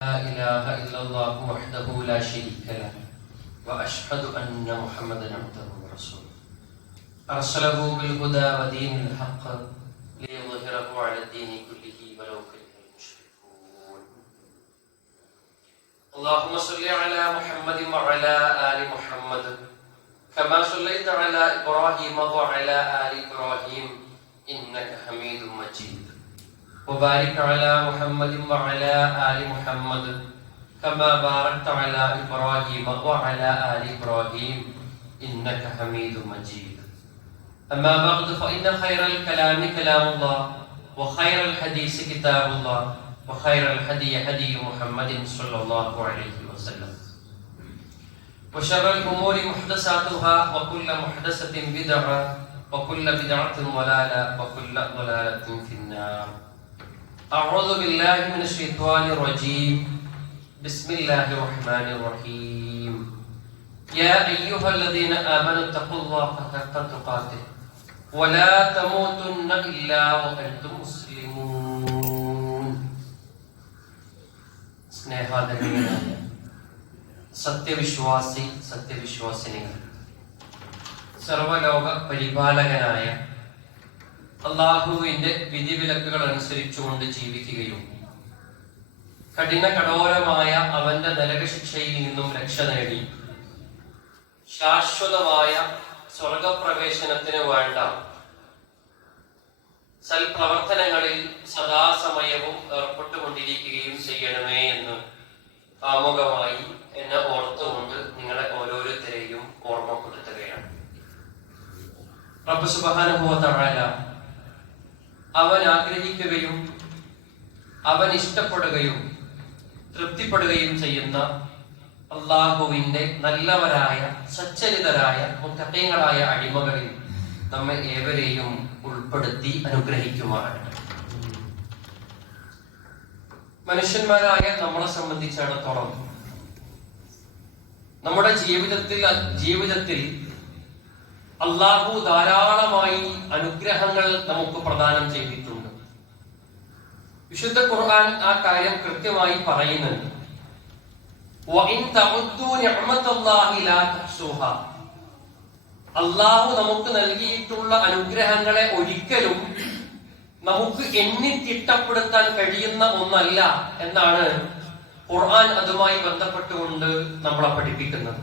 لا إله إلا الله وحده لا شريك له وأشهد أن محمدا عبده ورسوله أرسله بالهدى ودين الحق ليظهره على الدين كله ولو كره المشركون. اللهم صل على محمد وعلى آل محمد كما صليت على إبراهيم وعلى آل إبراهيم إنك حميد مجيد. وبارك على محمد وعلى آل محمد كما باركت على إبراهيم وعلى آل إبراهيم إنك حميد مجيد. أما بعد فإن خير الكلام كلام الله وخير الحديث كتاب الله وخير الهدي هدي محمد صلى الله عليه وسلم وشر الأمور محدثاتها وكل محدثة بدعة وكل بدعة ضلالة وكل ضلالة في النار. أعوذ بالله من الشيطان الرجيم. بسم الله الرحمن الرحيم. يا أيها الذين آمنوا اتقوا الله حق تقاته ولا تموتن إلا وأنتم مسلمون. സ്നേഹാദരണീയരായ സത്യവിശ്വാസിനികൾ, സർവലോക പരിപാലകനായ അള്ളാഹുവിന്റെ വിധിവിലക്കുകൾ അനുസരിച്ചുകൊണ്ട് ജീവിക്കുകയും കഠോരമായ അവന്റെ നരകശിക്ഷയിൽ നിന്നും രക്ഷ നേടി ശാശ്വതമായ സ്വർഗപ്രവേശനത്തിന് വേണ്ട സൽപ്രവർത്തനങ്ങളിൽ സദാസമയവും ഏർപ്പെട്ടുകൊണ്ടിരിക്കുകയും ചെയ്യണമേ എന്ന് ആമുഖമായി എന്നെ ഓർത്തുകൊണ്ട് നിങ്ങളെ ഓരോരുത്തരെയും ഓർമ്മപ്പെടുത്തുകയാണ്. റബ്ബ് സുബ്ഹാനഹു വ തആല അവൻ ആഗ്രഹിക്കുകയും അവൻ ഇഷ്ടപ്പെടുകയും തൃപ്തിപ്പെടുകയും ചെയ്യുന്ന അള്ളാഹുവിന്റെ നല്ലവരായ സച്ചരിതരായ മുത്തഖീങ്ങളായ അടിമകളിൽ നമ്മെ ഏവരെയും ഉൾപ്പെടുത്തി അനുഗ്രഹിക്കുമാറാകട്ടെ. മനുഷ്യന്മാരായ നമ്മളെ സംബന്ധിച്ചിടത്തോളം നമ്മുടെ ജീവിതത്തിൽ അള്ളാഹു ധാരാളമായി അനുഗ്രഹങ്ങൾ നമുക്ക് പ്രദാനം ചെയ്തിട്ടുണ്ട്. വിശുദ്ധ ഖുർആൻ ആ കാര്യം കൃത്യമായി പറയുന്നുണ്ട്. അള്ളാഹു നമുക്ക് നൽകിയിട്ടുള്ള അനുഗ്രഹങ്ങളെ ഒരിക്കലും നമുക്ക് എണ്ണി തിട്ടപ്പെടുത്താൻ കഴിയുന്ന ഒന്നല്ല എന്നാണ് ഖുർആൻ അതുമായി ബന്ധപ്പെട്ടുകൊണ്ട് നമ്മളെ പഠിപ്പിക്കുന്നത്.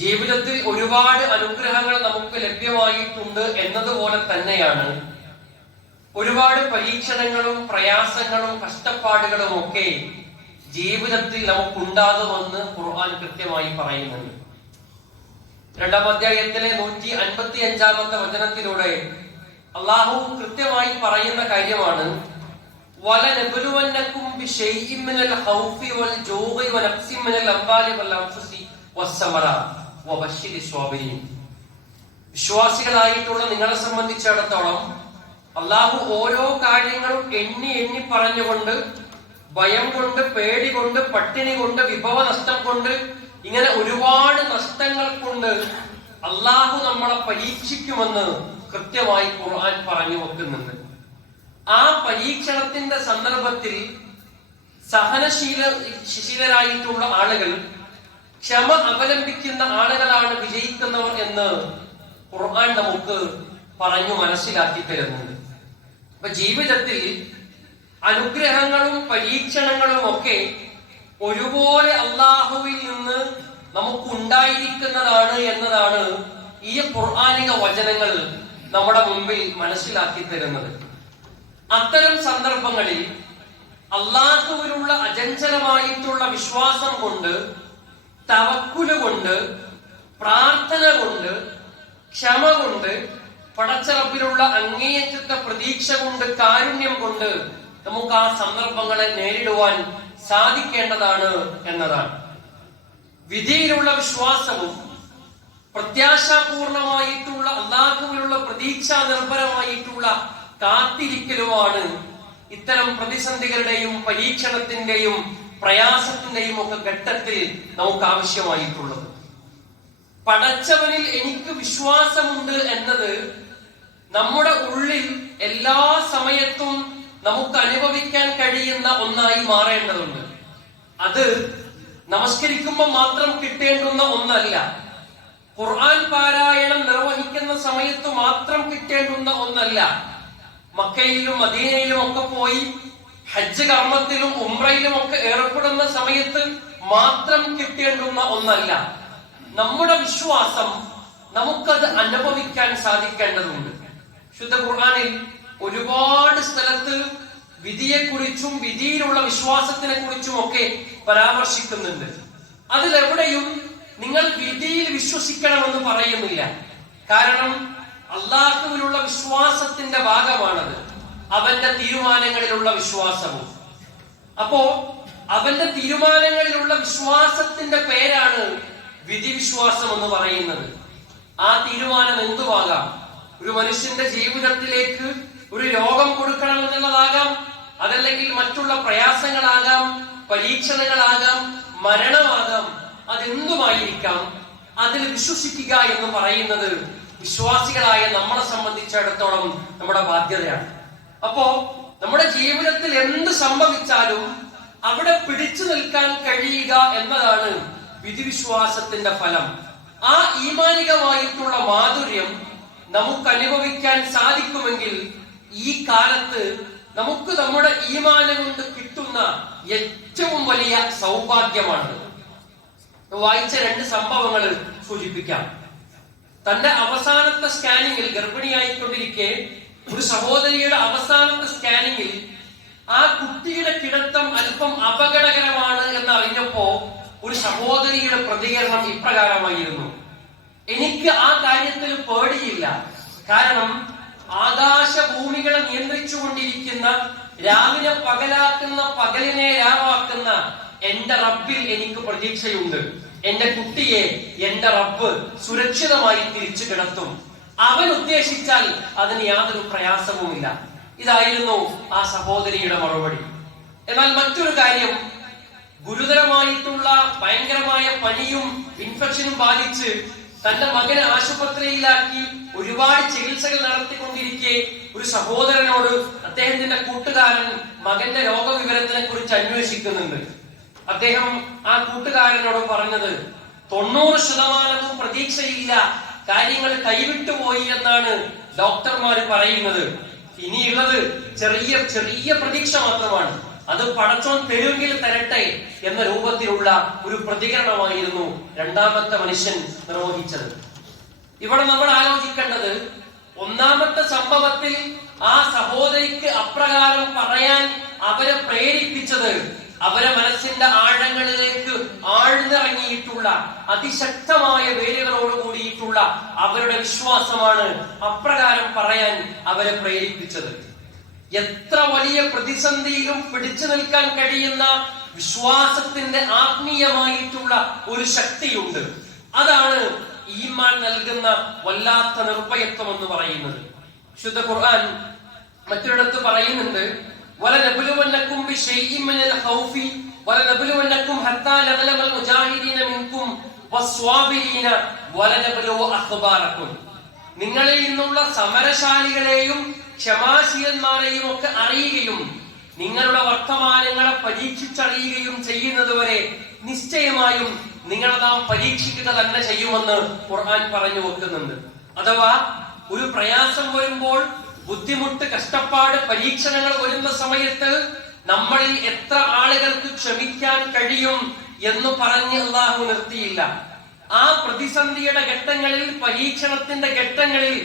ജീവിതത്തിൽ ഒരുപാട് അനുഗ്രഹങ്ങൾ നമുക്ക് ലഭ്യമായിട്ടുണ്ട് എന്നതുപോലെ തന്നെയാണ് ഒരുപാട് പരീക്ഷണങ്ങളും പ്രയാസങ്ങളും കഷ്ടപ്പാടുകളും ഒക്കെ ജീവിതത്തിൽ നമുക്കുണ്ടാകുമെന്ന് ഖുർആൻ കൃത്യമായി പറയുന്നുണ്ട്. 2-ാം അധ്യായത്തിലെ 155-ാമത്തെ വചനത്തിലൂടെ അള്ളാഹു കൃത്യമായി പറയുന്ന കാര്യമാണ് വലനബ്ലുവന്നകും ബിശൈഇൻ മിനൽ ഖൗഫി വൽ ജൂഇ വനഖ്സിൻ മിനൽ അംവാലി വൽ അൻഫുസി വസ്സമറാത്ത് വബശ്ശിരി സ്വാബിരീൻ. വിശ്വാസികളായിട്ടുള്ള നിങ്ങളെ സംബന്ധിച്ചിടത്തോളം അള്ളാഹു ഓരോ കാര്യങ്ങളും എണ്ണി പറഞ്ഞുകൊണ്ട് ഭയം കൊണ്ട്, പേടി കൊണ്ട്, പട്ടിണി കൊണ്ട്, വിഭവ നഷ്ടം കൊണ്ട്, ഇങ്ങനെ ഒരുപാട് നഷ്ടങ്ങൾ കൊണ്ട് അള്ളാഹു നമ്മളെ പരീക്ഷിക്കുമെന്ന് കൃത്യമായി ഖുർആൻ പറഞ്ഞു വെക്കുന്നുണ്ട്. ആ പരീക്ഷണത്തിന്റെ സന്ദർഭത്തിൽ സഹനശീലരായിട്ടുള്ള ആളുകൾ, ക്ഷമ അവലംബിക്കുന്ന ആളുകളാണ് വിജയിക്കുന്നവർ എന്ന് ഖുർആൻ നമുക്ക് പറഞ്ഞു മനസ്സിലാക്കി തരുന്നുണ്ട്. അപ്പൊ ജീവിതത്തിൽ അനുഗ്രഹങ്ങളും പരീക്ഷണങ്ങളും ഒക്കെ ഒരുപോലെ അള്ളാഹുവിൽ നിന്ന് നമുക്കുണ്ടായിരിക്കുന്നതാണ് എന്നതാണ് ഈ ഖുർആനിക വചനങ്ങൾ നമ്മുടെ മുമ്പിൽ മനസ്സിലാക്കി തരുന്നത്. അത്തരം സന്ദർഭങ്ങളിൽ അള്ളാഹുവിലുള്ള അചഞ്ചലമായിട്ടുള്ള വിശ്വാസം കൊണ്ട്, തവക്കുല് കൊണ്ട്, പ്രാർത്ഥന കൊണ്ട്, ക്ഷമ കൊണ്ട്, പടച്ചറപ്പിലുള്ള അങ്ങേയറ്റത്തെ പ്രതീക്ഷ കൊണ്ട്, കാരുണ്യം കൊണ്ട് നമുക്ക് ആ സന്ദർഭങ്ങളെ നേരിടുവാൻ സാധിക്കേണ്ടതാണ് എന്നതാണ്. വിധിയിലുള്ള വിശ്വാസവും പ്രത്യാശാപൂർണമായിട്ടുള്ള അള്ളാഹുവിലുള്ള പ്രതീക്ഷാ നിർഭരമായിട്ടുള്ള കാത്തിരിക്കലുമാണ് ഇത്തരം പ്രതിസന്ധികളുടെയും പരീക്ഷണത്തിന്റെയും പ്രയാസത്തിന്റെയും ഒക്കെ ഘട്ടത്തിൽ നമുക്ക് ആവശ്യമായിട്ടുള്ളത്. പടച്ചവനിൽ എനിക്ക് വിശ്വാസമുണ്ട് എന്നത് നമ്മുടെ ഉള്ളിൽ എല്ലാ സമയത്തും നമുക്ക് അനുഭവിക്കാൻ കഴിയുന്ന ഒന്നായി മാറേണ്ടതുണ്ട്. അത് നമസ്കരിക്കുമ്പോൾ മാത്രം കിട്ടേണ്ടുന്ന ഒന്നല്ല. ഖുർആൻ പാരായണം നിർവഹിക്കുന്ന സമയത്ത് മാത്രം കിട്ടേണ്ടുന്ന ഒന്നല്ല. മക്കയിലും മദീനയിലും ഒക്കെ പോയി ഹജ്ജ് കർമ്മത്തിലും ഉംറയിലും ഒക്കെ ഏർപ്പെടുന്ന സമയത്ത് മാത്രം കിട്ടേണ്ടുന്ന ഒന്നല്ല. നമ്മുടെ വിശ്വാസം നമുക്കത് അനുഭവിക്കാൻ സാധിക്കേണ്ടതുണ്ട്. ശുദ്ധ ഖുർആനിൽ ഒരുപാട് സ്ഥലത്ത് വിധിയെക്കുറിച്ചും വിധിയിലുള്ള വിശ്വാസത്തിനെ കുറിച്ചും ഒക്കെ പരാമർശിക്കുന്നുണ്ട്. അതിലെവിടെയും നിങ്ങൾ വിധിയിൽ വിശ്വസിക്കണമെന്ന് പറയുന്നില്ല. കാരണം അള്ളാഹുവിലുള്ള വിശ്വാസത്തിന്റെ ഭാഗമാണത്, അവന്റെ തീരുമാനങ്ങളിലുള്ള വിശ്വാസവും. അപ്പോ അവന്റെ തീരുമാനങ്ങളിലുള്ള വിശ്വാസത്തിന്റെ പേരാണ് വിധി വിശ്വാസം എന്ന് പറയുന്നത്. ആ തീരുമാനം എന്തുവാകാം. ഒരു മനുഷ്യന്റെ ജീവിതത്തിലേക്ക് ഒരു രോഗം കൊടുക്കണം എന്നുള്ളതാകാം, അതല്ലെങ്കിൽ മറ്റുള്ള പ്രയാസങ്ങളാകാം, പരീക്ഷണങ്ങളാകാം, മരണമാകാം, അതെന്തുമായിരിക്കാം. അതിൽ വിശ്വസിക്കുക എന്ന് പറയുന്നത് വിശ്വാസികളായ നമ്മളെ സംബന്ധിച്ചിടത്തോളം നമ്മുടെ ബാധ്യതയാണ്. അപ്പോ നമ്മുടെ ജീവിതത്തിൽ എന്ത് സംഭവിച്ചാലും അവിടെ പിടിച്ചു നിൽക്കാൻ കഴിയുക എന്നതാണ് വിധിവിശ്വാസത്തിന്റെ ഫലം. ആ ഈമാനികമായിട്ടുള്ള മാധുര്യം നമുക്ക് അനുഭവിക്കാൻ സാധിക്കുമെങ്കിൽ ഈ കാലത്ത് നമുക്ക് നമ്മുടെ ഈമാനം കൊണ്ട് കിട്ടുന്ന ഏറ്റവും വലിയ സൗഭാഗ്യമാണ്. വായിച്ച 2 സംഭവങ്ങൾ സൂചിപ്പിക്കാം. തന്റെ അവസാനത്തെ സ്കാനിങ്ങിൽ, ഗർഭിണിയായിക്കൊണ്ടിരിക്കെ ഒരു സഹോദരിയുടെ അവസാനത്തെ സ്കാനിങ്ങിൽ ആ കുട്ടിയുടെ കിടത്തം അല്പം അപകടകരമാണ് എന്ന് അറിഞ്ഞപ്പോ ഒരു സഹോദരിയുടെ പ്രതികരണം ഇപ്രകാരമായിരുന്നു: എനിക്ക് ആ കാര്യത്തിൽ പേടിയില്ല. കാരണം ആകാശഭൂമികളെ നിയന്ത്രിച്ചുകൊണ്ടിരിക്കുന്ന, രാവിലെ പകലാക്കുന്ന, പകലിനെ രാവാക്കുന്ന എന്റെ റബ്ബിൽ എനിക്ക് പ്രതീക്ഷയുണ്ട്. എന്റെ കുട്ടിയെ എന്റെ റബ്ബ് സുരക്ഷിതമായി തിരിച്ചു കിടത്തും. അവൻ ഉദ്ദേശിച്ചാൽ അതിന് യാതൊരു പ്രയാസവുമില്ല. ഇതായിരുന്നു ആ സഹോദരിയുടെ മറുപടി. എന്നാൽ മറ്റൊരു കാര്യം, ഗുരുതരമായിട്ടുള്ള ഭയങ്കരമായ പനിയും ഇൻഫെക്ഷനും ബാധിച്ച് തന്റെ മകനെ ആശുപത്രിയിലാക്കി ഒരുപാട് ചികിത്സകൾ നടത്തിക്കൊണ്ടിരിക്കെ ഒരു സഹോദരനോട് അദ്ദേഹത്തിന്റെ കൂട്ടുകാരൻ മകന്റെ രോഗവിവരത്തിനെ കുറിച്ച് അന്വേഷിക്കുന്നുണ്ട്. അദ്ദേഹം ആ കൂട്ടുകാരനോട് പറഞ്ഞത് 90% പ്രതീക്ഷയില്ല, കാര്യങ്ങൾ കൈവിട്ടുപോയി എന്നാണ് ഡോക്ടർമാർ പറയുന്നത്. ഇനിയുള്ളത് ചെറിയ ചെറിയ പ്രതീക്ഷ മാത്രമാണ്, അത് പടച്ചോൻ തരുമെങ്കിൽ തരട്ടെ എന്ന രൂപത്തിലുള്ള ഒരു പ്രതികരണമായിരുന്നു രണ്ടാമത്തെ മനുഷ്യൻ നിർവഹിച്ചത്. ഇവിടെ നമ്മൾ ആലോചിക്കേണ്ടത്, ഒന്നാമത്തെ സംഭവത്തിൽ ആ സഹോദരിക്ക് അപ്രകാരം പറയാൻ അവരെ പ്രേരിപ്പിച്ചത് അവരെ മനസ്സിന്റെ ആഴങ്ങളിലേക്ക് ആഴ്ന്നിറങ്ങിയിട്ടുള്ള അതിശക്തമായ വേരുകളോട് കൂടിയിട്ടുള്ള അവരുടെ വിശ്വാസമാണ് അപ്രകാരം പറയാൻ അവരെ പ്രേരിപ്പിച്ചത്. എത്ര വലിയ പ്രതിസന്ധിയിലും പിടിച്ചു നിൽക്കാൻ കഴിയുന്ന വിശ്വാസത്തിന്റെ ആത്മീയമായിട്ടുള്ള ഒരു ശക്തിയുണ്ട്. അതാണ് ഈമാൻ നൽകുന്ന വല്ലാത്ത നിർഭയത്വം എന്ന് പറയുന്നത്. ശുദ്ധ ഖുർആൻ മറ്റൊരിടത്ത് പറയുന്നുണ്ട്, വലനബ്ലുവന്നകും ബിശൈഇൻ മിനൽ ഖൗഫി വലനബ്ലുവന്നകും ഹത്താ നഅലമൽ മുജാഹിദീന മിൻകും വസ്വാബിരീന വലനബ്ലുവ അഖ്ബാറകും. നിങ്ങളിൽ നിന്നുള്ള സമരശാലികളെയും ക്ഷമാശീലന്മാരെയും ഒക്കെ അറിയുകയും നിങ്ങളുടെ വർത്തമാനങ്ങളെ പരീക്ഷിച്ചറിയുകയും ചെയ്യുന്നതുവരെ നിശ്ചയമായും നിങ്ങളെ നാം പരീക്ഷിക്കുക തന്നെ ചെയ്യുമെന്ന് ഖുർആൻ പറഞ്ഞു വെക്കുന്നുണ്ട്. അഥവാ ഒരു പ്രയാസം വരുമ്പോൾ, ബുദ്ധിമുട്ട്, കഷ്ടപ്പാട്, പരീക്ഷണങ്ങൾ വരുന്ന സമയത്ത് നമ്മളിൽ എത്ര ആളുകൾക്ക് ക്ഷമിക്കാൻ കഴിയും എന്ന് പറഞ്ഞ് അല്ലാഹു നിർത്തിയില്ല. ആ പ്രതിസന്ധിയുടെ ഘട്ടങ്ങളിൽ, പരീക്ഷണത്തിന്റെ ഘട്ടങ്ങളിൽ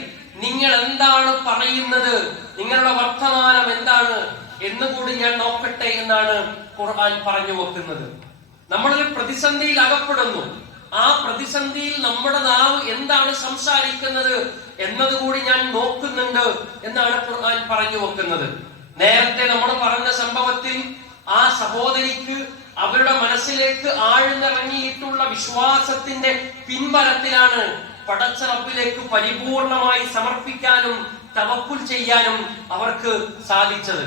നിങ്ങൾ എന്താണ് പറയുന്നത്, നിങ്ങളുടെ വർത്തമാനം എന്താണ് എന്നുകൂടി ഞാൻ നോക്കട്ടെ എന്നാണ് ഖുർആൻ പറഞ്ഞു വെക്കുന്നത്. നമ്മളൊരു പ്രതിസന്ധിയിൽ അകപ്പെടുന്നു, ആ പ്രതിസന്ധിയിൽ നമ്മുടെ നാവ് എന്താണ് സംസാരിക്കുന്നത് എന്നതുകൂടി ഞാൻ നോക്കുന്നുണ്ട് എന്നാണ് ഖുർആൻ പറഞ്ഞു വെക്കുന്നത്. നേരത്തെ നമ്മൾ പറഞ്ഞ സംഭവത്തിൽ ആ സഹോദരിക്ക് അവരുടെ മനസ്സിലേക്ക് ആഴ്ന്നിറങ്ങിയിട്ടുള്ള വിശ്വാസത്തിന്റെ പിൻബലത്തിലാണ് പടച്ച റബ്ബിലേക്ക് പരിപൂർണമായി സമർപ്പിക്കാനും തവക്കുൽ ചെയ്യാനും അവർക്ക് സാധിച്ചത്.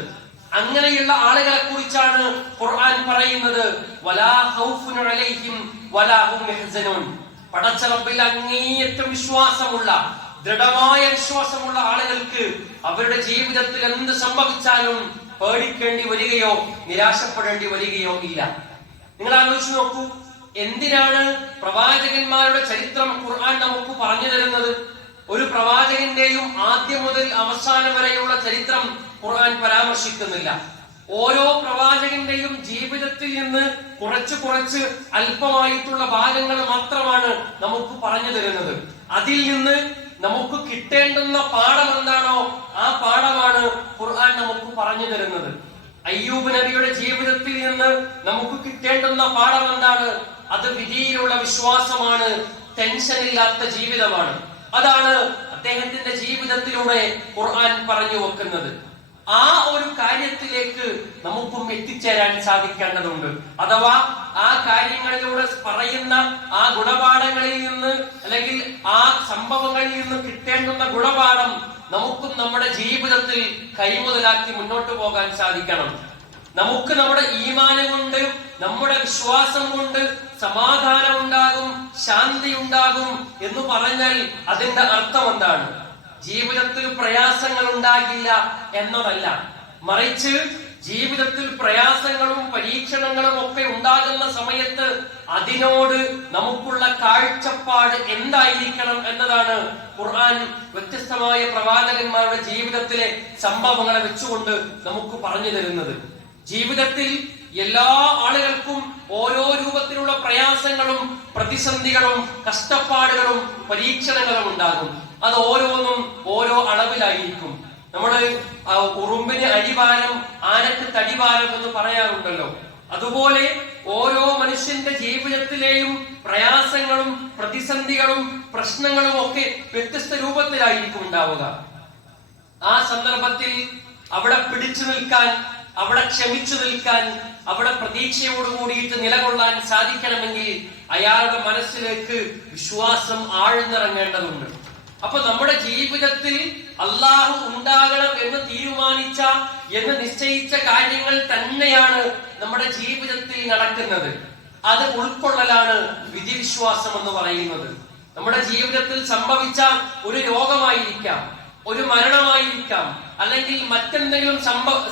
അങ്ങനെയുള്ള ആളുകളെ കുറിച്ചാണ് ഖുർആൻ പറയുന്നത്, വലാ ഖൗഫുൻ അലൈഹിം വലാ ഹും യഹ്സനൂൻ. പടച്ച റബ്ബിൽ അങ്ങേയറ്റം വിശ്വാസമുള്ള, ദൃഢമായ വിശ്വാസമുള്ള ആളുകൾക്ക് അവരുടെ ജീവിതത്തിൽ എന്ത് സംഭവിച്ചാലും പേടിക്കേണ്ടി വരികയോ നിരാശപ്പെടേണ്ടി വരികയോ ഇല്ല. നിങ്ങൾ ആലോചിച്ച് നോക്കൂ, എന്തിനാണ് പ്രവാചകന്മാരുടെ ചരിത്രം ഖുർആൻ നമുക്ക് പറഞ്ഞു തരുന്നത്? ഒരു പ്രവാചകന്റെയും ആദ്യം മുതൽ അവസാനം വരെയുള്ള ചരിത്രം ഖുർആൻ പരാമർശിക്കുന്നില്ല. ഓരോ പ്രവാചകന്റെയും ജീവിതത്തിൽ നിന്ന് കുറച്ച് അല്പമായിട്ടുള്ള ഭാഗങ്ങൾ മാത്രമാണ് നമുക്ക് പറഞ്ഞു തരുന്നത്. അതിൽ നിന്ന് നമുക്ക് കിട്ടേണ്ടുന്ന പാഠം എന്താണോ ആ പാഠമാണ് ഖുർആൻ നമുക്ക് പറഞ്ഞു തരുന്നത്. അയ്യൂബ് നബിയുടെ ജീവിതത്തിൽ നിന്ന് നമുക്ക് കിട്ടേണ്ടുന്ന പാഠം എന്താണ്? അത് വിധിയിലുള്ള വിശ്വാസമാണ്, ടെൻഷൻ ഇല്ലാത്ത ജീവിതമാണ്. അതാണ് അദ്ദേഹത്തിന്റെ ജീവിതത്തിലൂടെ ഖുർആൻ പറഞ്ഞു വെക്കുന്നത്. ആ ഒരു കാര്യത്തിലേക്ക് നമുക്കും എത്തിച്ചേരാൻ സാധിക്കേണ്ടതുണ്ട്. അഥവാ ആ കാര്യങ്ങളിലൂടെ പറയുന്ന ആ ഗുണപാഠങ്ങളിൽ നിന്ന് അല്ലെങ്കിൽ ആ സംഭവങ്ങളിൽ നിന്ന് കിട്ടേണ്ടുന്ന ഗുണപാഠം നമുക്കും നമ്മുടെ ജീവിതത്തിൽ കൈമുതലാക്കി മുന്നോട്ട് പോകാൻ സാധിക്കണം. നമുക്ക് നമ്മുടെ ഈമാനം കൊണ്ട്, നമ്മുടെ വിശ്വാസം കൊണ്ട് സമാധാനം ഉണ്ടാകും, ശാന്തി ഉണ്ടാകും എന്ന് പറഞ്ഞാൽ അതിന്റെ അർത്ഥം എന്താണ്? ജീവിതത്തിൽ പ്രയാസങ്ങൾ ഉണ്ടാകില്ല എന്നതല്ല, മറിച്ച് ജീവിതത്തിൽ പ്രയാസങ്ങളും പരീക്ഷണങ്ങളും ഒക്കെ ഉണ്ടാകുന്ന സമയത്ത് അതിനോട് നമുക്കുള്ള കാഴ്ചപ്പാട് എന്തായിരിക്കണം എന്നതാണ് ഖുർആൻ വ്യത്യസ്തമായ പ്രവാചകന്മാരുടെ ജീവിതത്തിലെ സംഭവങ്ങളെ വെച്ചുകൊണ്ട് നമുക്ക് പറഞ്ഞു തരുന്നത്. ജീവിതത്തിൽ എല്ലാ ആളുകൾക്കും ഓരോ രൂപത്തിലുള്ള പ്രയാസങ്ങളും പ്രതിസന്ധികളും കഷ്ടപ്പാടുകളും പരീക്ഷണങ്ങളും ഉണ്ടാകും. അത് ഓരോന്നും ഓരോ അളവിലായിരിക്കും. നമ്മള് ഉറുമ്പിന് അടിവാരം, ആനക്ക് തടിവാരം എന്ന് പറയാറുണ്ടല്ലോ. അതുപോലെ ഓരോ മനുഷ്യന്റെ ജീവിതത്തിലെയും പ്രയാസങ്ങളും പ്രതിസന്ധികളും പ്രശ്നങ്ങളും ഒക്കെ വ്യത്യസ്ത രൂപത്തിലായിരിക്കും ഉണ്ടാവുക. ആ സന്ദർഭത്തിൽ അവിടെ പിടിച്ചു നിൽക്കാൻ, അവിടെ ക്ഷമിച്ചു നിൽക്കാൻ, അവിടെ പ്രതീക്ഷയോട് കൂടിയിട്ട് നിലകൊള്ളാൻ സാധിക്കണമെങ്കിൽ അയാളുടെ മനസ്സിലേക്ക് വിശ്വാസം ആഴ്ന്നിറങ്ങേണ്ടതുണ്ട്. അപ്പൊ നമ്മുടെ ജീവിതത്തിൽ അള്ളാഹു ഉണ്ടാകണം എന്ന് തീരുമാനിച്ച, എന്ന് നിശ്ചയിച്ച കാര്യങ്ങൾ തന്നെയാണ് നമ്മുടെ ജീവിതത്തിൽ നടക്കുന്നത്. അത് ഉൾക്കൊള്ളലാണ് വിധിവിശ്വാസം എന്ന് പറയുന്നത്. നമ്മുടെ ജീവിതത്തിൽ സംഭവിച്ച ഒരു രോഗമായിരിക്കാം, ഒരു മരണമായിരിക്കാം, അല്ലെങ്കിൽ മറ്റെന്തെങ്കിലും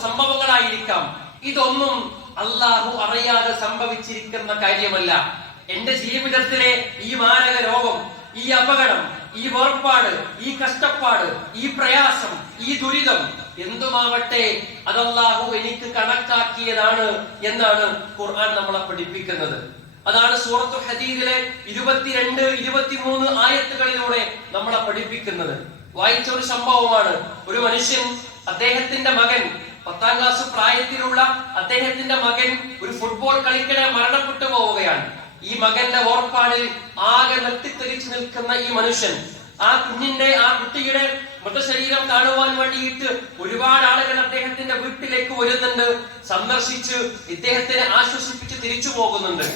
സംഭവങ്ങളായിരിക്കാം. ഇതൊന്നും അള്ളാഹു അറിയാതെ സംഭവിച്ചിരിക്കുന്ന കാര്യമല്ല. എന്റെ ജീവിതത്തിലെ ഈ മാരക രോഗം, ഈ അപകടം, ഈ വേർപാട്, ഈ കഷ്ടപ്പാട്, ഈ പ്രയാസം, ഈ ദുരിതം എന്തുമാവട്ടെ അത് അല്ലാഹു എനിക്ക് കണക്കാക്കിയതാണ് എന്നാണ് ഖുർആൻ നമ്മളെ പഠിപ്പിക്കുന്നത്. അതാണ് സൂറത്തുൽ ഹദീദിലെ 22, 23 ആയത്തുകളിലൂടെ നമ്മളെ പഠിപ്പിക്കുന്നത്. വായിച്ച ഒരു സംഭവമാണ്. ഒരു മനുഷ്യൻ, അദ്ദേഹത്തിന്റെ മകൻ, 10ാം ക്ലാസ് പ്രായത്തിലുള്ള അദ്ദേഹത്തിന്റെ മകൻ ഒരു ഫുട്ബോൾ കളിക്കിടെ മരണപ്പെട്ടു പോവുകയാണ്. ഈ മകന്റെ ഓർപ്പാടിൽ ആകെ നെട്ടിത്തെറിച്ചു നിൽക്കുന്ന ഈ മനുഷ്യൻ, ആ കുട്ടിയുടെ മൃതശരീരം കാണുവാൻ വേണ്ടിയിട്ട് ഒരുപാട് ആളുകൾ അദ്ദേഹത്തിന്റെ വീട്ടിലേക്ക് വരുന്നുണ്ട്, സന്ദർശിച്ച് ഇദ്ദേഹത്തിനെ ആശ്വസിപ്പിച്ച് തിരിച്ചു പോകുന്നുണ്ട്.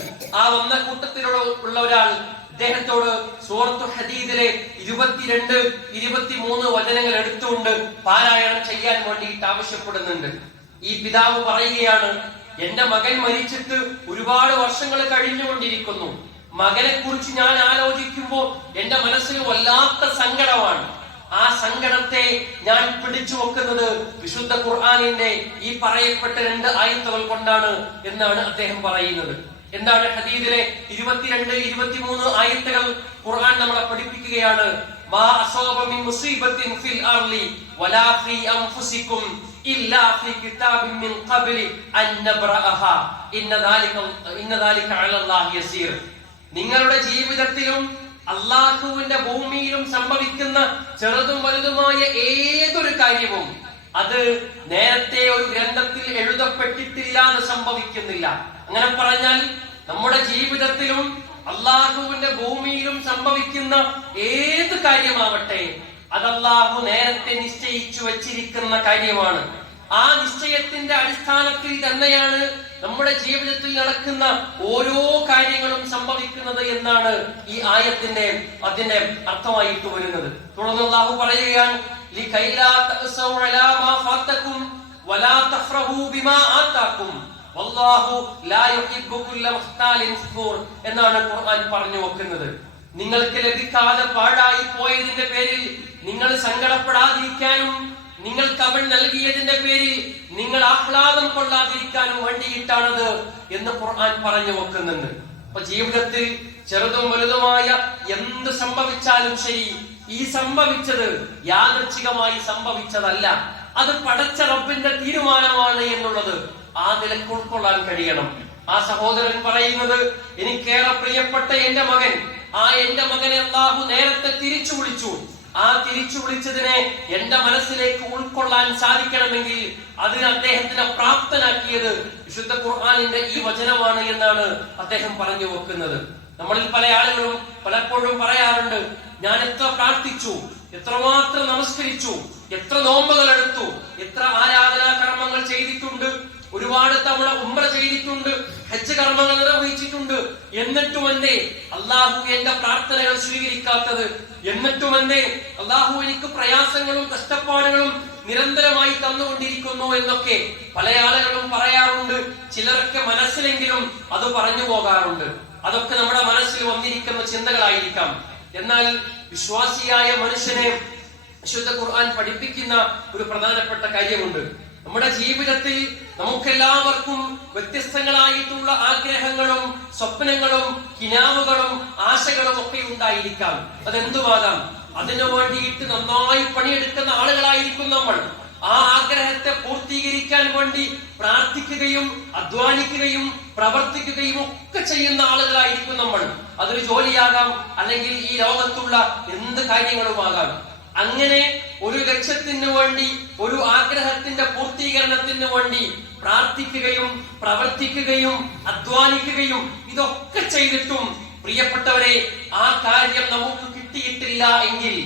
ആ വന്ന കൂട്ടത്തിലുള്ള ഒരാൾ അദ്ദേഹത്തോട് സൂറത്തുൽ ഹദീദിലെ 22, 23 വചനങ്ങൾ എടുത്തുകൊണ്ട് പാരായണം ചെയ്യാൻ വേണ്ടിയിട്ട് ആവശ്യപ്പെടുന്നുണ്ട്. ഈ പിതാവ് പറയുകയാണ്, എന്റെ മകൻ മരിച്ചിട്ട് ഒരുപാട് വർഷങ്ങൾ കഴിഞ്ഞുകൊണ്ടിരിക്കുന്നു. മകനെ കുറിച്ച് ഞാൻ ആലോചിക്കുമ്പോൾ എന്റെ മനസ്സിൽ വല്ലാത്ത സങ്കടമാണ്. ആ സങ്കടത്തെ ഞാൻ പിടിച്ചു വെക്കുന്നത് വിശുദ്ധ ഖുർആനിന്റെ ഈ പറയപ്പെട്ട 2 ആയത്തുകൾ കൊണ്ടാണ് എന്നാണ് അദ്ദേഹം പറയുന്നത്. എന്താണ് ഹദീദിലെ 22, 23 ആയത്തുകൾ? ഖുർആൻ നമ്മളെ പഠിപ്പിക്കുകയാണ്, മാ അസാബ മിൻ മുസീബത്തിൻ ഫിൽ അർളി വലാ ഫീ അൻഫുസികും ഇല്ലാ ഫീ കിതാബിൻ മിൻ ഖബ്ലി അൻ നബ്റഅഹാ ഇന്ന ദാലിക അലല്ലാഹി യസീർ. നിങ്ങളുടെ ജീവിതത്തിലും അല്ലാഹുവിന്റെ ഭൂമിയിലും സംഭവിക്കുന്ന ചെറുതും വലുതുമായ ഏതൊരു കാര്യവും അത് നേരത്തെ ഒരു ഗ്രന്ഥത്തിൽ എഴുതപ്പെട്ടിട്ടില്ലാതെ സംഭവിക്കുന്നില്ല. അങ്ങനെ പറഞ്ഞാൽ നമ്മുടെ ജീവിതത്തിലും അല്ലാഹുവിന്റെ ഭൂമിയിലും സംഭവിക്കുന്ന ഏത് കാര്യമാവട്ടെ അത് അല്ലാഹു നേരത്തെ നിശ്ചയിച്ചു വച്ചിരിക്കുന്ന കാര്യമാണ്. ആ നിശ്ചയത്തിന്റെ അടിസ്ഥാനത്തിൽ തന്നെയാണ് നമ്മുടെ ജീവിതത്തിൽ നടക്കുന്ന ഓരോ കാര്യങ്ങളും സംഭവിക്കുന്നത് എന്നാണ് ഈ ആയത്തിന്റെ അതിന്റെ അർത്ഥമായിട്ട് വരുന്നത്. തുടർന്ന് അല്ലാഹു പറയുകയാണ്, ലികൈലാ തഅസൗ അലാ മാ ഫാതകും വലാ തഫ്റഹു ബിമാ ആതാകും വല്ലാഹു ലാ യുഹിബ്ബു കുല്ല മുഖ്താലിൻ ഫഖൂർ എന്നാണ് ഖുർആൻ പറഞ്ഞു വെക്കുന്നത്. നിങ്ങൾക്ക് ലഭിക്കാതെ പാഴായി പോയതിന്റെ പേരിൽ നിങ്ങൾ സങ്കടപ്പെടാതിരിക്കാനും നിങ്ങൾക്ക് അവൻ നൽകിയതിന്റെ പേരിൽ നിങ്ങൾ ആഹ്ലാദം കൊള്ളാതിരിക്കാനും വേണ്ടിയിട്ടാണത് എന്ന് ഖുർആൻ പറഞ്ഞു വെക്കുന്നുണ്ട്. അപ്പൊ ജീവിതത്തിൽ ചെറുതും വലുതുമായ എന്ത് സംഭവിച്ചാലും ശരി, ഈ സംഭവിച്ചത് യാദൃച്ഛികമായി സംഭവിച്ചതല്ല, അത് പടച്ച റബ്ബിന്റെ തീരുമാനമാണ് എന്നുള്ളത് ആ നിലക്ക് ഉൾക്കൊള്ളാൻ കഴിയണം. ആ സഹോദരൻ പറയുന്നത്, എനിക്കേറെ പ്രിയപ്പെട്ട എന്റെ മകൻ, എന്റെ മകനെ അല്ലാഹു നേരത്തെ തിരിച്ചു വിളിച്ചു. ആ തിരിച്ചു വിളിച്ചതിനെ എന്റെ മനസ്സിലേക്ക് ഉൾക്കൊള്ളാൻ സാധിക്കണമെങ്കിൽ അതിന് അദ്ദേഹത്തിനെ പ്രാപ്തനാക്കിയത് വിശുദ്ധ ഖുർആനിന്റെ ഈ വചനമാണ് എന്നാണ് അദ്ദേഹം പറഞ്ഞു വെക്കുന്നത്. നമ്മളിൽ പല ആളുകളും പലപ്പോഴും പറയാറുണ്ട്, ഞാൻ എത്ര പ്രാർത്ഥിച്ചു, എത്രമാത്രം നമസ്കരിച്ചു, എത്ര നോമ്പുകൾ എടുത്തു, എത്ര ആരാധനാ കർമ്മങ്ങൾ ചെയ്തിട്ടുണ്ട്, ഒരുപാട് തവണ ഉംറ ചെയ്തിട്ടുണ്ട്, ഹജ്ജ് കർമ്മങ്ങൾ നിർവഹിച്ചിട്ടുണ്ട്, എന്നിട്ടും എന്തേ അള്ളാഹു എന്റെ പ്രാർത്ഥനകൾ സ്വീകരിക്കാത്തത്? എന്നിട്ടും എന്തേ അള്ളാഹു എനിക്ക് പ്രയാസങ്ങളും കഷ്ടപ്പാടുകളും നിരന്തരമായി തന്നുകൊണ്ടിരിക്കുന്നു എന്നൊക്കെ പല ആളുകളും പറയാറുണ്ട്. ചിലരൊക്കെ മനസ്സിലെങ്കിലും അത് പറഞ്ഞു പോകാറുണ്ട്. അതൊക്കെ നമ്മുടെ മനസ്സിൽ വന്നിരിക്കുന്ന ചിന്തകളായിരിക്കാം. എന്നാൽ വിശ്വാസിയായ മനുഷ്യനെ വിശുദ്ധ ഖുർആൻ പഠിപ്പിക്കുന്ന ഒരു പ്രധാനപ്പെട്ട കാര്യമുണ്ട്. നമ്മുടെ ജീവിതത്തിൽ നമുക്കെല്ലാവർക്കും വ്യത്യസ്തങ്ങളായിട്ടുള്ള ആഗ്രഹങ്ങളും സ്വപ്നങ്ങളും കിനാവുകളും ആശകളും ഒക്കെ ഉണ്ടായിരിക്കാം. അതെന്തുമാകാം. അതിനു വേണ്ടിയിട്ട് നന്നായി പണിയെടുക്കുന്ന ആളുകളായിരിക്കും നമ്മൾ. ആ ആഗ്രഹത്തെ പൂർത്തീകരിക്കാൻ വേണ്ടി പ്രാർത്ഥിക്കുകയും അധ്വാനിക്കുകയും പ്രവർത്തിക്കുകയും ഒക്കെ ചെയ്യുന്ന ആളുകളായിരിക്കും നമ്മൾ. അതൊരു ജോലിയാകാം, അല്ലെങ്കിൽ ഈ ലോകത്തുള്ള എന്ത് കാര്യങ്ങളുമാകാം. അങ്ങനെ ഒരു ലക്ഷ്യത്തിന് വേണ്ടി, ഒരു ആഗ്രഹത്തിന്റെ പൂർത്തീകരണത്തിന് വേണ്ടി പ്രാർത്ഥിക്കുകയും പ്രവർത്തിക്കുകയും അധ്വാനിക്കുകയും ഇതൊക്കെ ചെയ്തിട്ടും പ്രിയപ്പെട്ടവരെ, ആ കാര്യം നമുക്ക് കിട്ടിയിട്ടില്ല എങ്കിൽ,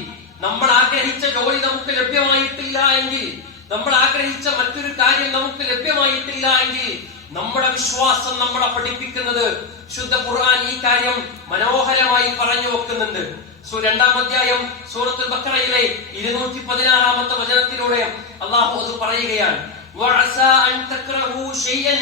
നമ്മൾ ആഗ്രഹിച്ച ജോലി നമുക്ക് ലഭ്യമായിട്ടില്ല എങ്കിൽ, നമ്മൾ ആഗ്രഹിച്ച മറ്റൊരു കാര്യം നമുക്ക് ലഭ്യമായിട്ടില്ല എങ്കിൽ, നമ്മുടെ വിശ്വാസം നമ്മളെ പഠിപ്പിക്കുന്നത് ശുദ്ധ ഖുർആൻ ഈ കാര്യം മനോഹരമായി പറഞ്ഞു വെക്കുന്നുണ്ട്. 2-ാം അധ്യായം സൂറത്തുൽ ബഖറയിലെ 216-ാമത്തെ വചനത്തിലൂടെ അല്ലാഹു അത് പറയുകയാണ്. വഅസാ അൻ തക്റഹു ഷൈഅൻ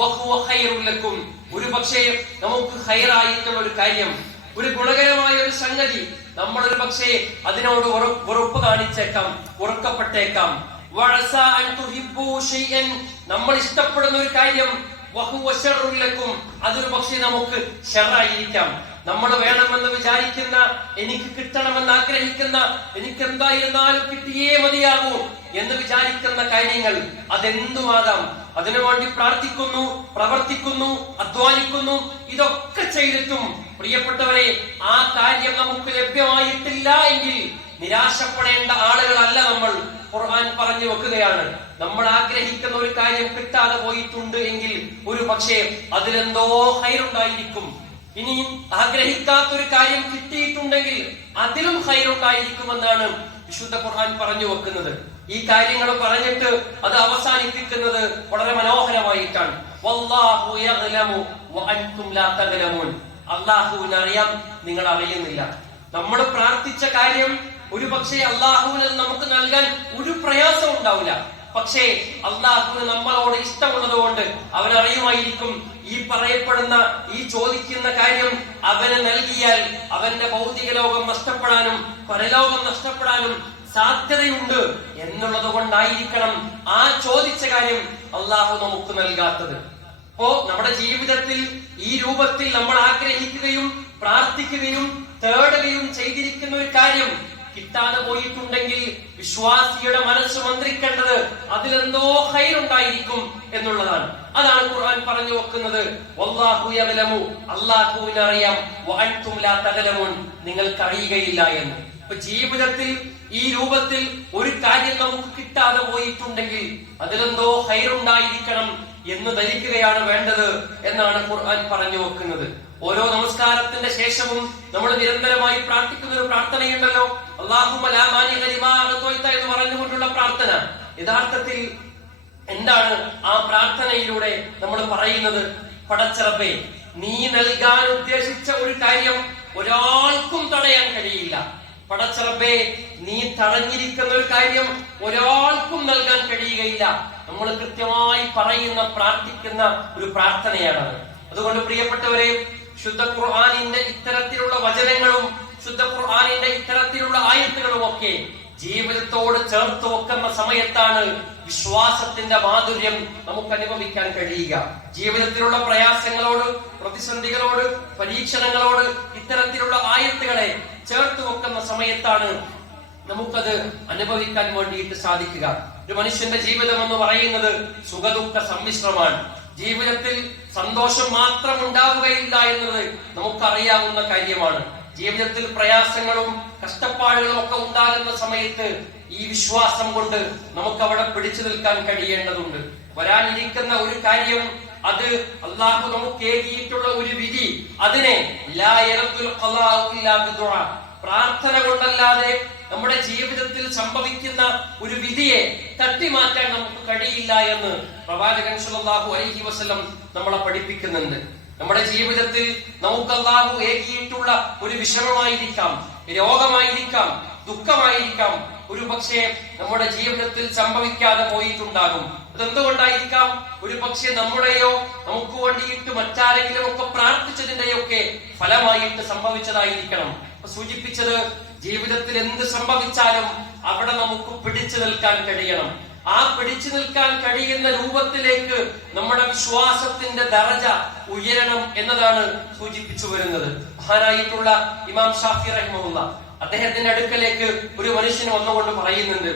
വഹുവ ഖൈറുൽ ലക്കും. ഒരുപക്ഷേ നമുക്ക് ഖൈറായിട്ടുള്ള ഒരു കാര്യം, ഒരു ഗുണകരമായ ഒരു സംഗതി നമ്മൾ ഒരു പക്ഷേ അതിനോട് വെറുപ്പ് കാണിച്ചേക്കാം, വെറുക്കപ്പെട്ടേക്കാം. വഅസാ അൻ തുഹിബ്ബു ഷൈഅൻ, നമ്മൾ ഇഷ്ടപ്പെടുന്ന ഒരു കാര്യം വഹുവ ശർറുൽ ലക്കും, അതൊരു പക്ഷേ നമുക്ക് ശർറായിരിക്കാം. നമ്മൾ വേണമെന്ന് വിചാരിക്കുന്ന, എനിക്ക് കിട്ടണമെന്ന് ആഗ്രഹിക്കുന്ന, എനിക്ക് എന്തായിരുന്നാലും കിട്ടിയേ മതിയാകൂ എന്ന് വിചാരിക്കുന്ന കാര്യങ്ങൾ അതെന്തുമാകാം. അതിനുവേണ്ടി പ്രാർത്ഥിക്കുന്നു, പ്രവർത്തിക്കുന്നു, അധ്വാനിക്കുന്നു, ഇതൊക്കെ ചെയ്തിട്ടും പ്രിയപ്പെട്ടവരെ ആ കാര്യം നമുക്ക് ലഭ്യമായിട്ടില്ല എങ്കിൽ നിരാശപ്പെടേണ്ട ആളുകളല്ല നമ്മൾ. ഖുർആൻ പറഞ്ഞു വെക്കുകയാണ്, നമ്മൾ ആഗ്രഹിക്കുന്ന ഒരു കാര്യം കിട്ടാതെ പോയിട്ടുണ്ട് എങ്കിൽ ഒരു പക്ഷേ അതിലെന്തോ ഖൈറുണ്ടായിരിക്കും. ഇനി ആഗ്രഹിക്കാത്തൊരു കാര്യം കിട്ടിയിട്ടുണ്ടെങ്കിൽ അതിലും ഖൈറുണ്ടായിരിക്കുമെന്നാണ് വിശുദ്ധ ഖുർആൻ പറഞ്ഞു വെക്കുന്നത്. ഈ കാര്യങ്ങൾ പറഞ്ഞിട്ട് അത് അവസാനിപ്പിക്കുന്നത് വളരെ മനോഹരമായിട്ടാണ്. വല്ലാഹു യഅലമു വഅൻതും ലാ തഅലമൂൻ. അല്ലാഹുവിനെ അറിയാം, നിങ്ങൾ അറിയുന്നില്ല. നമ്മൾ പ്രാർത്ഥിച്ച കാര്യം ഒരു പക്ഷേ അല്ലാഹുവിന് നമുക്ക് നൽകാൻ ഒരു പ്രയാസം ഉണ്ടാവില്ല. പക്ഷേ അല്ലാഹുവിന് നമ്മളോട് ഇഷ്ടമുള്ളത് കൊണ്ട് അവൻ അറിയുമായിരിക്കും ഈ പറയപ്പെടുന്ന, ഈ ചോദിക്കുന്ന കാര്യം അവന് നൽകിയാൽ അവന്റെ ഭൗതിക ലോകം നഷ്ടപ്പെടാനും പരലോകം നഷ്ടപ്പെടാനും സാധ്യതയുണ്ട് എന്നുള്ളത് കൊണ്ടായിരിക്കണം ആ ചോദിച്ച കാര്യം അല്ലാഹു നമുക്ക് നൽകാത്തത്. അപ്പോ നമ്മുടെ ജീവിതത്തിൽ ഈ രൂപത്തിൽ നമ്മൾ ആഗ്രഹിക്കുകയും പ്രാർത്ഥിക്കുകയും തേടുകയും ചെയ്തിരിക്കുന്ന ഒരു കാര്യം കിട്ടാതെ പോയിട്ടുണ്ടെങ്കിൽ വിശ്വാസിയുടെ മനസ്സ് മന്ത്രിക്കേണ്ടത് അതിലെന്തോ ഖൈറുണ്ടായിരിക്കും എന്നുള്ളതാണ്. അതാണ് ഖുർആൻ പറഞ്ഞു വെക്കുന്നത്. വല്ലാഹു യഅലമു, അല്ലാഹുവിനെ അറിയാം, വഅൻതും ലാ തഅലമൂൻ, നിങ്ങൾക്ക് അറിയുകയില്ല എന്ന്. ഇപ്പൊ ജീവിതത്തിൽ ഈ രൂപത്തിൽ ഒരു കാര്യം നമുക്ക് കിട്ടാതെ പോയിട്ടുണ്ടെങ്കിൽ അതിലെന്തോ ഖൈറുണ്ടായിരിക്കണം എന്ന് ധരിക്കുകയാണ് വേണ്ടത് എന്നാണ് ഖുർആൻ പറഞ്ഞു വെക്കുന്നത്. ഓരോ നമസ്കാരത്തിന്റെ ശേഷവും നമ്മൾ നിരന്തരമായി പ്രാർത്ഥിക്കുന്ന ഒരു പ്രാർത്ഥനയുണ്ടല്ലോ, അല്ലാഹുമ്മ ലാ മാനിഅ ലിമാ അഅ്തൈത എന്ന് പറഞ്ഞുകൊണ്ടുള്ള പ്രാർത്ഥന. യഥാർത്ഥത്തിൽ എന്താണ് ആ പ്രാർത്ഥനയിലൂടെ നമ്മൾ പറയുന്നത്? പടച്ച റബ്ബേ, നീ നൽകാൻ ഉദ്ദേശിച്ച ഒരു കാര്യം ഒരാൾക്കും തടയാൻ കഴിയില്ല. പടച്ച റബ്ബേ, നീ തടഞ്ഞിരിക്കുന്ന ഒരു കാര്യം ഒരാൾക്കും നൽകാൻ കഴിയുകയില്ല. നമ്മൾ കൃത്യമായി പറയുന്ന, പ്രാർത്ഥിക്കുന്ന ഒരു പ്രാർത്ഥനയാണത്. അതുകൊണ്ട് പ്രിയപ്പെട്ടവരെ, ശുദ്ധ ഖുർആനിന്റെ ഇത്തരത്തിലുള്ള വചനങ്ങളും ശുദ്ധ ഖുർആനിന്റെ ഇത്തരത്തിലുള്ള ആയത്തുകളും ഒക്കെ ജീവിതത്തോട് ചേർത്ത് വെക്കുന്ന സമയത്താണ് വിശ്വാസത്തിന്റെ മാധുര്യം നമുക്ക് അനുഭവിക്കാൻ കഴിയുക. ജീവിതത്തിലുള്ള പ്രയാസങ്ങളോട്, പ്രതിസന്ധികളോട്, പരീക്ഷണങ്ങളോട് ഇത്തരത്തിലുള്ള ആയത്തുകളെ ചേർത്ത് വെക്കുന്ന സമയത്താണ് നമുക്കത് അനുഭവിക്കാൻ വേണ്ടിയിട്ട് സാധിക്കുക. ഒരു മനുഷ്യന്റെ ജീവിതം എന്ന് പറയുന്നത് സുഖദുഃഖ സമ്മിശ്രമാണ്. ജീവിതത്തിൽ സന്തോഷം മാത്രം ഉണ്ടാവുകയില്ല എന്നത് നമുക്കറിയാവുന്ന കാര്യമാണ്. ജീവിതത്തിൽ പ്രയാസങ്ങളും കഷ്ടപ്പാടുകളും ഒക്കെ ഉണ്ടാകുന്ന സമയത്ത് ഈ വിശ്വാസം കൊണ്ട് നമുക്ക് അവിടെ പിടിച്ചു നിൽക്കാൻ കഴിയേണ്ടതുണ്ട്. വരാനിരിക്കുന്ന ഒരു കാര്യം, അത് അള്ളാഹു നമുക്ക് ഏകിയിട്ടുള്ള ഒരു വിധി, അതിനെ പ്രാർത്ഥന കൊണ്ടല്ലാതെ നമ്മുടെ ജീവിതത്തിൽ സംഭവിക്കുന്ന ഒരു വിധിയെ തട്ടിമാറ്റാൻ നമുക്ക് കഴിയില്ല എന്ന് പ്രവാചകൻ സല്ലല്ലാഹു അലൈഹി വസല്ലം നമ്മളെ പഠിപ്പിക്കുന്നുണ്ട്. നമ്മുടെ ജീവിതത്തിൽ നമുക്ക് അല്ലാഹു ഏകിയിട്ടുള്ള ഒരു വിഷമമായിരിക്കാം, രോഗമായിരിക്കാം, ദുഃഖമായിരിക്കാം, ഒരു പക്ഷേ നമ്മുടെ ജീവിതത്തിൽ സംഭവിക്കാതെ പോയിട്ടുണ്ടാകും. അതെന്തുകൊണ്ടായിരിക്കാം? ഒരു പക്ഷേ നമ്മുടെയോ നമുക്ക് വേണ്ടിയിട്ട് മറ്റാരെങ്കിലും ഒക്കെ പ്രാർത്ഥിച്ചതിന്റെയൊക്കെ ഫലമായിട്ട് സംഭവിച്ചതായിരിക്കണം. സൂചിപ്പിച്ചത്, ജീവിതത്തിൽ എന്ത് സംഭവിച്ചാലും അവിടെ നമുക്ക് പിടിച്ചു നിൽക്കാൻ കഴിയണം. ആ പിടിച്ചു നിൽക്കാൻ കഴിയുന്ന രൂപത്തിലേക്ക് നമ്മുടെ വിശ്വാസത്തിന്റെ ദറജ ഉയരണം എന്നതാണ് സൂചിപ്പിച്ചു വരുന്നത്. മഹാനായിട്ടുള്ള ഇമാം ഷാഫി റഹിമഹുല്ലാഹ് അദ്ദേഹത്തിന്റെ അടുക്കലേക്ക് ഒരു മനുഷ്യന് വന്നുകൊണ്ട് പറയുന്നുണ്ട്,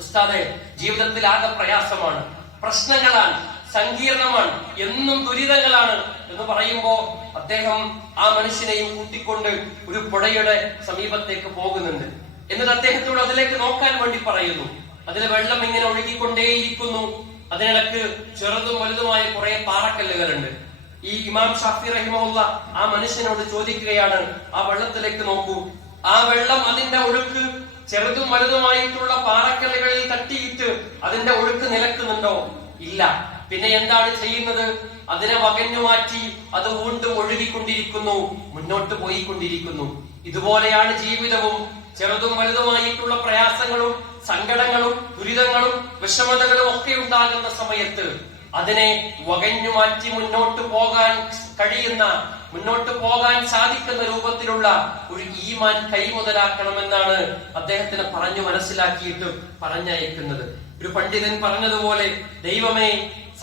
ഉസ്താദെ, ജീവിതത്തിൽ ആകെ പ്രയാസമാണ്, പ്രശ്നങ്ങളാണ്, സങ്കീർണമാണ്, എന്നും ദുരിതങ്ങളാണ് എന്ന് പറയുമ്പോ അദ്ദേഹം ആ മനുഷ്യനെയും കൂട്ടിക്കൊണ്ട് ഒരു പുഴയുടെ സമീപത്തേക്ക് പോകുന്നുണ്ട്. എന്നിട്ട് അദ്ദേഹത്തോട് അതിലേക്ക് നോക്കാൻ വേണ്ടി പറയുന്നു. അതിലെ വെള്ളം ഇങ്ങനെ ഒഴുകിക്കൊണ്ടേയിരിക്കുന്നു. അതിനിടക്ക് ചെറുതും വലുതുമായ കുറെ പാറക്കല്ലുകളുണ്ട്. ഈ ഇമാം ഷാഫി റഹിമഹുല്ലാഹ് ആ മനുഷ്യനോട് ചോദിക്കുകയാണ്, ആ വെള്ളത്തിലേക്ക് നോക്കൂ, ആ വെള്ളം, അതിന്റെ ഒഴുക്ക് ചെറുതും വലുതുമായിട്ടുള്ള പാറക്കല്ലുകളിൽ തട്ടിയിട്ട് അതിന്റെ ഒഴുക്ക് നിലക്കുന്നുണ്ടോ? ഇല്ല. പിന്നെ എന്താണ് ചെയ്യുന്നത്? അതിനെ വകഞ്ഞു മാറ്റി അത് വീണ്ടും ഒഴുകിക്കൊണ്ടിരിക്കുന്നു, മുന്നോട്ട് പോയിക്കൊണ്ടിരിക്കുന്നു. ഇതുപോലെയാണ് ജീവിതവും. ചെറുതും വലുതുമായിട്ടുള്ള പ്രയാസങ്ങളും സങ്കടങ്ങളും ദുരിതങ്ങളും വിഷമതകളും ഒക്കെ ഉണ്ടാകുന്ന സമയത്ത് അതിനെ വകഞ്ഞു മാറ്റി മുന്നോട്ട് പോകാൻ കഴിയുന്ന, മുന്നോട്ട് പോകാൻ സാധിക്കുന്ന രൂപത്തിലുള്ള ഒരു ഈമാൻ കൈമുതലാക്കണമെന്നാണ് അദ്ദേഹത്തിന് പറഞ്ഞു മനസ്സിലാക്കിയിട്ട് പറഞ്ഞയക്കുന്നത്. ഒരു പണ്ഡിതൻ പറഞ്ഞതുപോലെ, ദൈവമേ,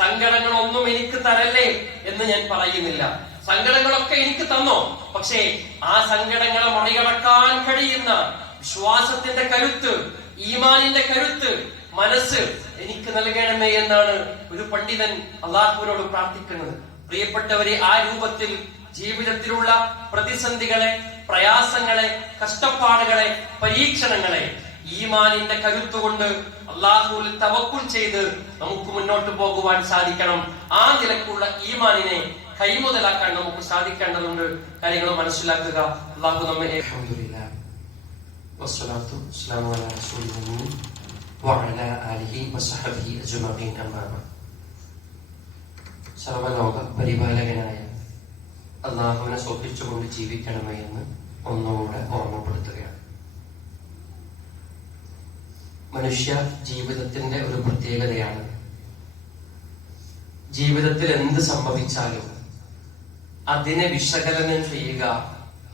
സങ്കടങ്ങളൊന്നും എനിക്ക് തരല്ലേ എന്ന് ഞാൻ പറയുന്നില്ല. സങ്കടങ്ങളൊക്കെ എനിക്ക് തന്നോ, പക്ഷേ ആ സങ്കടങ്ങളെ മറികടക്കാൻ കഴിയുന്ന വിശ്വാസത്തിന്റെ കരുത്ത്, ഈമാനിന്റെ കരുത്ത്, മനസ്സ് എനിക്ക് നൽകണമേ എന്നാണ് ഒരു പണ്ഡിതൻ അള്ളാഹുവിനോട് പ്രാർത്ഥിക്കുന്നത്. പ്രിയപ്പെട്ടവരെ, ആ രൂപത്തിൽ ജീവിതത്തിലുള്ള പ്രതിസന്ധികളെ, പ്രയാസങ്ങളെ, കഷ്ടപ്പാടുകളെ, പരീക്ഷണങ്ങളെ ഈമാനിന്റെ കരുത്തുകൊണ്ട് അള്ളാഹുവിൽ തവക്കുൽ ചെയ്ത് നമുക്ക് മുന്നോട്ട് പോകുവാൻ സാധിക്കണം. ആ നിലക്കുള്ള ഈമാനിനെ കൈമുതലാക്കാൻ നമുക്ക് സാധിക്കേണ്ടതുണ്ട്. കാര്യങ്ങൾ മനസ്സിലാക്കുക. അള്ളാഹു നമ്മെ സർവലോക പരിപാലകനായ അള്ളാഹുവിനെ സ്വപ്നിച്ചുകൊണ്ട് ജീവിക്കണമേ എന്ന് ഒന്നുകൂടെ ഓർമ്മപ്പെടുത്തുകയാണ്. മനുഷ്യ ജീവിതത്തിന്റെ ഒരു പ്രത്യേകതയാണ്, ജീവിതത്തിൽ എന്ത് സംഭവിച്ചാലും അതിനെ വിശകലനം ചെയ്യുക,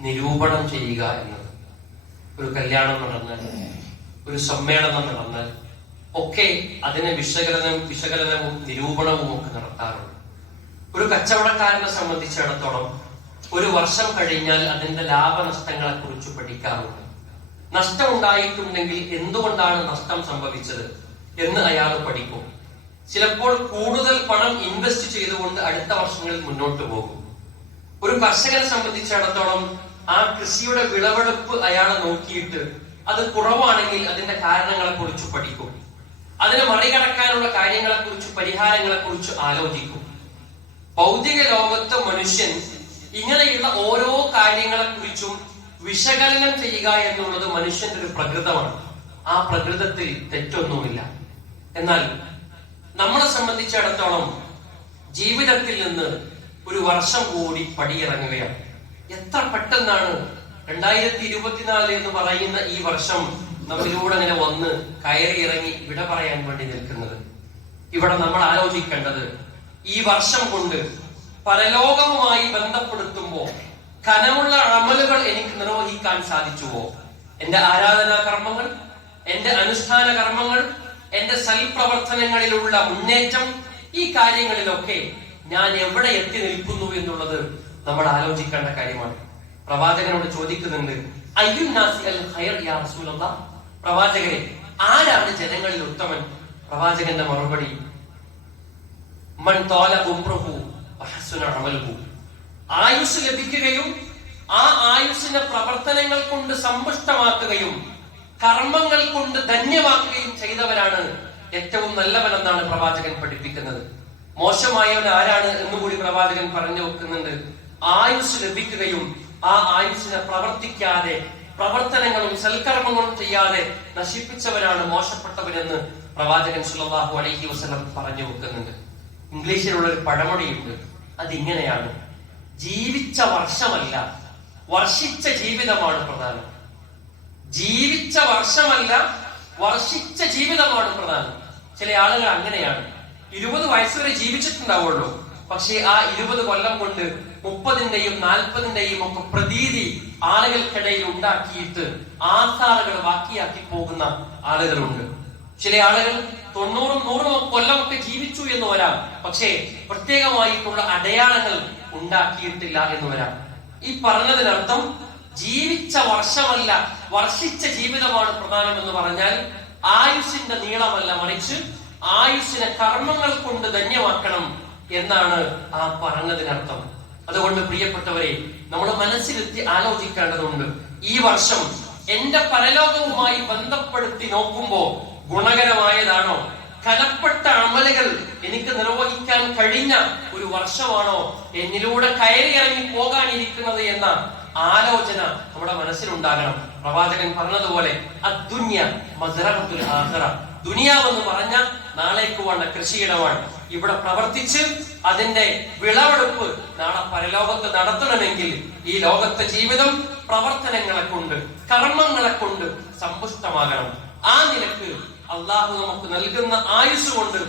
നിരൂപണം ചെയ്യുക എന്നത്. ഒരു കല്യാണം നടന്നാൽ, ഒരു സമ്മേളനം നടന്നാൽ ഒക്കെ അതിനെ വിശകലനവും നിരൂപണവും ഒക്കെ നടത്താറുണ്ട്. ഒരു കച്ചവടക്കാരനെ സംബന്ധിച്ചിടത്തോളം ഒരു വർഷം കഴിഞ്ഞാൽ അതിന്റെ ലാഭനഷ്ടങ്ങളെ കുറിച്ച് പഠിക്കാറുണ്ട്. നഷ്ടം ഉണ്ടായിട്ടുണ്ടെങ്കിൽ എന്തുകൊണ്ടാണ് നഷ്ടം സംഭവിച്ചത് എന്ന് അയാൾ പഠിക്കും. ചിലപ്പോൾ കൂടുതൽ പണം ഇൻവെസ്റ്റ് ചെയ്തുകൊണ്ട് അടുത്ത വർഷങ്ങളിൽ മുന്നോട്ട് പോകും. ഒരു കർഷകനെ സംബന്ധിച്ചിടത്തോളം ആ കൃഷിയുടെ വിളവെടുപ്പ് അയാൾ നോക്കിയിട്ട് അത് കുറവാണെങ്കിൽ അതിന്റെ കാരണങ്ങളെ കുറിച്ച് പഠിക്കും. അതിനെ മറികടക്കാനുള്ള കാര്യങ്ങളെ കുറിച്ച്, പരിഹാരങ്ങളെ കുറിച്ച് ആലോചിക്കും. ഭൗതിക ലോകത്ത് മനുഷ്യൻ ഇങ്ങനെയുള്ള ഓരോ കാര്യങ്ങളെ കുറിച്ചും വിശകലനം ചെയ്യുക എന്നുള്ളത് മനുഷ്യന്റെ ഒരു പ്രകൃതമാണ്. ആ പ്രകൃതത്തിൽ തെറ്റൊന്നുമില്ല. എന്നാൽ നമ്മളെ സംബന്ധിച്ചിടത്തോളം ജീവിതത്തിൽ നിന്ന് ഒരു വർഷം കൂടി പടിയിറങ്ങുകയാണ്. എത്ര പെട്ടെന്നാണ് 2024 എന്ന് പറയുന്ന ഈ വർഷം നമ്മളിലൂടെ അങ്ങനെ വന്ന് കയറി ഇറങ്ങി വിട പറയാൻ വേണ്ടി നിൽക്കുന്നത്. ഇവിടെ നമ്മൾ ആലോചിക്കേണ്ടത്, ഈ വർഷം കൊണ്ട് പരലോകവുമായി ബന്ധപ്പെടുത്തുമ്പോ ഘനമുള്ള അമലുകൾ എനിക്ക് നിർവഹിക്കാൻ സാധിച്ചുവോ? എന്റെ ആരാധനാ കർമ്മങ്ങൾ, എന്റെ അനുഷ്ഠാന കർമ്മങ്ങൾ, എന്റെ സൽപ്രവർത്തനങ്ങളിലുള്ള മുന്നേറ്റം, ഈ കാര്യങ്ങളിലൊക്കെ ഞാൻ എവിടെ എത്തി നിൽക്കുന്നു എന്നുള്ളത് നമ്മൾ ആലോചിക്കേണ്ട കാര്യമാണ്. പ്രവാചകനോട് ചോദിക്കുന്നുണ്ട്, അയ്യുന്നാസി അൽ ഖൈർ യാ റസൂലല്ലാഹ്, പ്രവാചകരെ ആരാണ് ജനങ്ങളിൽ ഉത്തമൻ? പ്രവാചകന്റെ മറുപടി, മൻ ത്വാല ഉംറുഹു വഹസുന അമലുഹു, ആയുസ് ലഭിക്കുകയും ആ ആയുസ്സിനെ പ്രവർത്തനങ്ങൾ കൊണ്ട് സമ്പുഷ്ടമാക്കുകയും കർമ്മങ്ങൾ കൊണ്ട് ധന്യമാക്കുകയും ചെയ്തവരാണ് ഏറ്റവും നല്ലവനെന്നാണ് പ്രവാചകൻ പഠിപ്പിക്കുന്നത്. മോശമായവൻ ആരാണ് എന്നുകൂടി പ്രവാചകൻ പറഞ്ഞു വെക്കുന്നുണ്ട്. ആയുസ് ലഭിക്കുകയും ആ ആയുസ്സിനെ പ്രവർത്തിക്കാതെ പ്രവർത്തനങ്ങളും സൽക്കർമ്മങ്ങളും ചെയ്യാതെ നശിപ്പിച്ചവരാണ് മോശപ്പെട്ടവരെന്ന് പ്രവാചകൻ സല്ലല്ലാഹു അലൈഹി വസല്ലം പറഞ്ഞു വെക്കുന്നുണ്ട്. ഇംഗ്ലീഷിലുള്ള ഒരു പഴമൊഴിയുണ്ട്, അതിങ്ങനെയാണ്: ജീവിച്ച വർഷമല്ല, വർഷിച്ച ജീവിതമാണ് പ്രധാനം. ജീവിച്ച വർഷമല്ല, വർഷിച്ച ജീവിതമാണ് പ്രധാനം. ചില ആളുകൾ അങ്ങനെയാണ്. 20 വയസ്സ് വരെ ജീവിച്ചിട്ടുണ്ടാവുള്ളൂ, പക്ഷെ ആ 20 കൊല്ലം കൊണ്ട് 30ന്റെയും 40ന്റെയും ഒക്കെ പ്രതീതി ആളുകൾക്കിടയിൽ ഉണ്ടാക്കിയിട്ട് ആധാറുകൾ ബാക്കിയാക്കി പോകുന്ന ആളുകളുണ്ട്. ചില ആളുകൾ 90-100 കൊല്ലമൊക്കെ ജീവിച്ചു എന്ന് വരാം, പക്ഷേ പ്രത്യേകമായിട്ടുള്ള അടയാളങ്ങൾ ഉണ്ടാക്കിയിട്ടില്ല എന്ന് വരാം. ഈ പറഞ്ഞതിനർത്ഥം ജീവിച്ച വർഷമല്ല, വർഷിച്ച ജീവിതമാണ് പ്രധാനം എന്ന് പറഞ്ഞാൽ ആയുസിന്റെ നീളമല്ല, മറിച്ച് ആയുസ്സിനെ കർമ്മങ്ങൾ കൊണ്ട് ധന്യമാക്കണം എന്നാണ് ആ പറഞ്ഞതിനർത്ഥം. അതുകൊണ്ട് പ്രിയപ്പെട്ടവരെ, നമ്മൾ മനസ്സിലെത്തി ആലോചിക്കേണ്ടതുണ്ട്. ഈ വർഷം എന്റെ പരലോകവുമായി ബന്ധപ്പെടുത്തി നോക്കുമ്പോ ഗുണകരമായതാണോ, കനപ്പെട്ട അമലുകൾ എനിക്ക് നിർവഹിക്കാൻ കഴിഞ്ഞ ഒരു വർഷമാണോ എന്നിലൂടെ കയറിയിറങ്ങി പോകാനിരിക്കുന്നത് എന്ന ആലോചന നമ്മുടെ മനസ്സിലുണ്ടാകണം. പ്രവാചകൻ പറഞ്ഞതുപോലെ അദ്ദുന്യ മസ്റഅത്തുൽ ആഖിറ, ദുനിയാവെന്ന് പറഞ്ഞ നാളേക്ക് വേണ്ട കൃഷിയിടമാണ്. ഇവിടെ പ്രവർത്തിച്ച് അതിന്റെ വിളവെടുപ്പ് നാളെ പരലോകത്ത് നടത്തണമെങ്കിൽ ഈ ലോകത്തെ ജീവിതം പ്രവർത്തനങ്ങളെ കൊണ്ട്, കർമ്മങ്ങളെ കൊണ്ട് സമ്പുഷ്ടമാകണം. ആ നിലക്ക് അള്ളാഹു നമുക്ക് നൽകുന്ന ആയുസ് കൊണ്ട്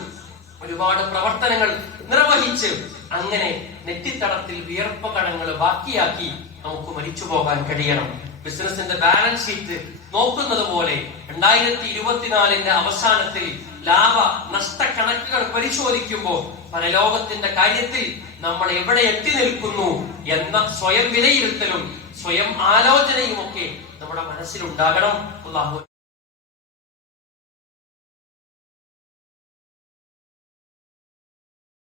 ഒരുപാട് പ്രവർത്തനങ്ങൾ നിർവഹിച്ച് അങ്ങനെ നെറ്റിത്തടത്തിൽ വിയർപ്പ കണങ്ങൾ ബാക്കിയാക്കി നമുക്ക് മരിച്ചു പോകാൻ കഴിയണം. ബിസിനസിന്റെ ബാലൻസ് ഷീറ്റ് നോക്കുന്നത് പോലെ 2024 അവസാനത്തിൽ ലാഭ നഷ്ട കണക്കുകൾ പരിശോധിക്കുമ്പോൾ പരലോകത്തിന്റെ കാര്യത്തിൽ നമ്മൾ എവിടെ എത്തി നിൽക്കുന്നു എന്ന സ്വയം വിലയിരുത്തലും സ്വയം ആലോചനയും ഒക്കെ നമ്മുടെ മനസ്സിലുണ്ടാകണം. അല്ലാഹു